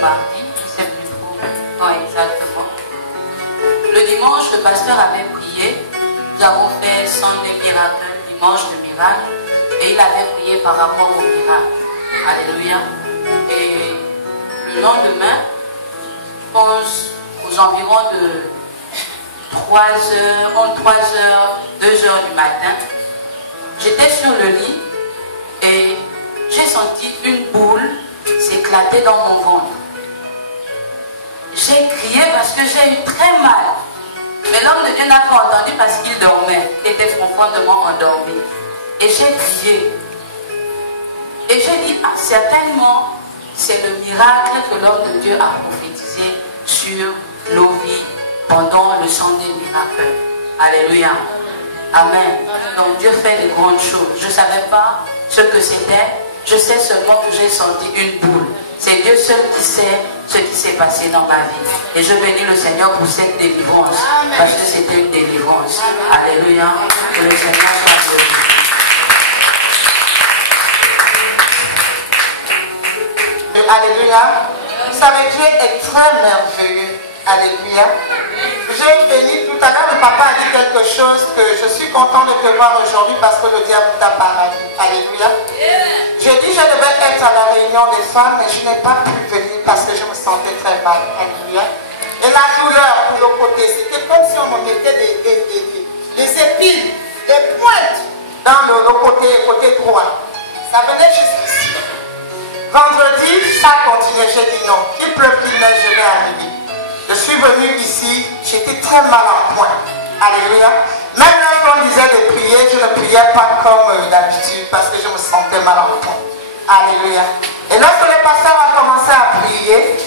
mardi, je ne sais plus trop quand exactement. Le dimanche, le pasteur avait prié. Nous avons fait Sunday Miracle, dimanche de miracle. Et il avait prié par rapport au miracle. Alléluia. Et le lendemain, je pense aux environs de 3h, entre 3h, 2h du matin, j'étais sur le lit et j'ai senti une boule s'éclater dans mon ventre. J'ai crié parce que j'ai eu très mal. Mais l'homme de Dieu n'a pas entendu parce qu'il dormait. Il était profondément endormi. Et j'ai crié. Et j'ai dit, ah, certainement, c'est le miracle que l'homme de Dieu a prophétisé sur nos vies pendant le Sunday Miracle. Alléluia. Amen. Donc Dieu fait de grandes choses. Je ne savais pas ce que c'était. Je sais seulement que j'ai senti une boule. C'est Dieu seul qui sait ce qui s'est passé dans ma vie. Et je bénis le Seigneur pour cette délivrance. Parce que c'était une délivrance. Alléluia. Que le Seigneur soit béni. Alléluia. Vous savez, Dieu est très merveilleux. Alléluia. J'ai béni tout à l'heure, le papa a dit quelque chose que je suis content de te voir aujourd'hui parce que le diable t'a parlé. Alléluia. J'ai dit je devais être à la réunion des femmes, mais je n'ai pas pu venir parce que je me sentais très mal. Alléluia. Et la douleur pour le côté, c'était comme si on me mettait des épines, des pointes dans le côté droit. Ça venait jusqu'ici. Vendredi, ça continuait. J'ai dit non, qu'il pleuve, qu'il neige, je vais arriver. Je suis venu ici, j'étais très mal en point. Alléluia. Même lorsqu'on disait de prier, je ne priais pas comme d'habitude parce que je me sentais mal en point. Alléluia. Et lorsque le pasteur a commencé à prier,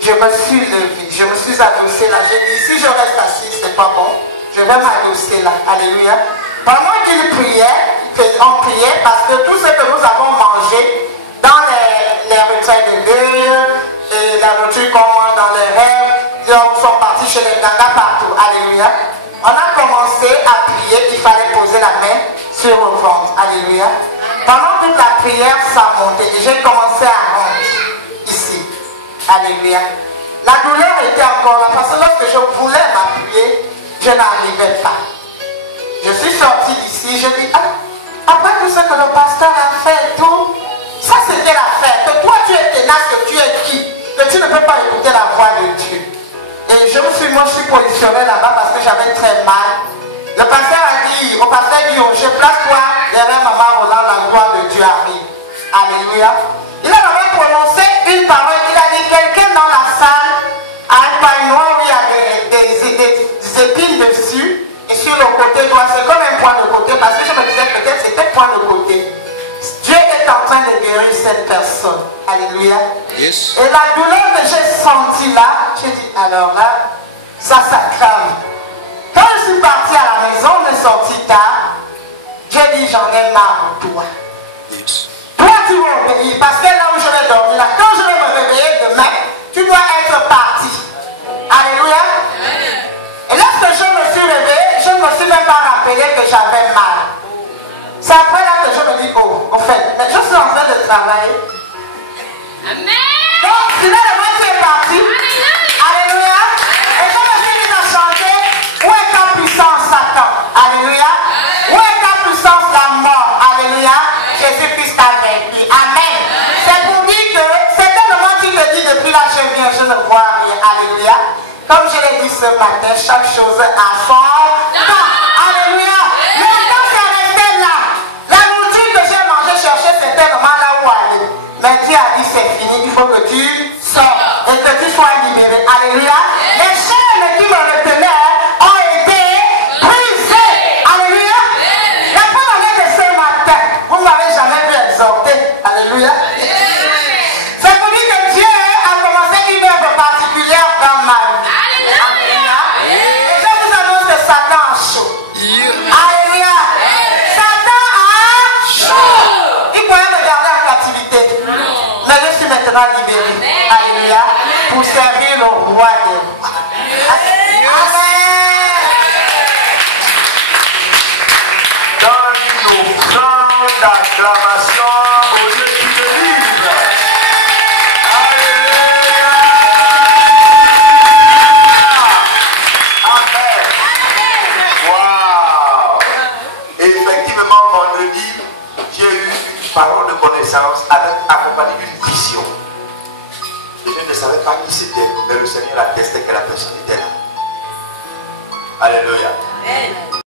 je me suis levée, je me suis adossée là. J'ai dit, si je reste assise, c'est pas bon. Je vais m'adosser là. Alléluia. Pendant qu'il priait, on priait parce que tout ce que nous avons mangé dans les retraits de deuil, et la nourriture qu'on mange dans les rêves, ils sont partis chez les gagas partout. Alléluia. On a commencé à prier, il fallait poser la main sur le ventre. Alléluia. Pendant toute la prière, ça montait. Et j'ai commencé à rentrer ici. Alléluia. La douleur était encore là parce que lorsque je voulais m'appuyer, je n'arrivais pas. Je suis sortie d'ici, je dis, ah, après tout ce que le pasteur a fait, tout, ça c'était l'affaire. Que toi tu es tenace, que tu es qui? Que tu ne peux pas écouter la voix de Dieu. Et moi je suis positionnée là-bas parce que j'avais très mal. Le pasteur a dit, au pasteur Guillaume, je place toi derrière maman Roland, la gloire de Dieu arrive. Alléluia. Il avait prononcé une parole, il a dit, quelqu'un dans la salle a un pain noir où il y a des épines dessus. Et sur le côté droit, c'est comme un point de côté, parce que je me disais peut-être c'était point de côté. Dieu est en train de guérir cette personne. Alléluia. Yes. Et la douleur que j'ai sentie là, j'ai dit, alors là, ça s'aggrave. Quand je suis partie à la maison, je suis sortie tard, j'ai dit, j'en ai marre de toi. Yes. Toi, tu vas obéir, parce que là où je vais dormir, là, quand je vais me réveiller demain, tu dois être parti. Alléluia. Et lorsque je me suis réveillée, je ne me suis même pas rappelé que j'avais mal. C'est après là que je me dis, oh, en fait, mais je suis en train de travailler. Amen. Donc, finalement, tu es parti. Alléluia. Et je me suis mis à chanter, où est ta puissance, Satan? Alléluia. Où est ta puissance, la mort? Alléluia. Jésus-Christ a vaincu. Amen. C'est pour dire que c'est tellement tu te dis depuis là, je viens, je ne vois rien. Alléluia. Comme je l'ai dit ce matin, chaque chose a son temps. Alléluia. Mais quand c'est resté là, la nourriture que j'ai mangée, chercher, c'était vraiment là où aller. Mais Dieu a dit c'est fini, il faut que tu sors et que tu sois libéré. Alléluia. Les chaînes qui me retenaient ont été brisées. Alléluia. La preuve est que ce matin, vous ne m'avez jamais vu exhorter. Alléluia. C'est pour dire que Dieu a commencé une œuvre particulière dans ma vie. Satan a chaud. Alléluia. Satan a chaud. Il pourrait me garder en captivité. Mais je suis maintenant libéré. Alléluia. Pour servir le roi des rois. Amen. Donne une offrande d'acclamation au Dieu qui délivre. Alléluia. parole de connaissance avec accompagné d'une vision. Et je ne savais pas qui c'était, mais le Seigneur attestait que la personne était là. Alléluia. Amen.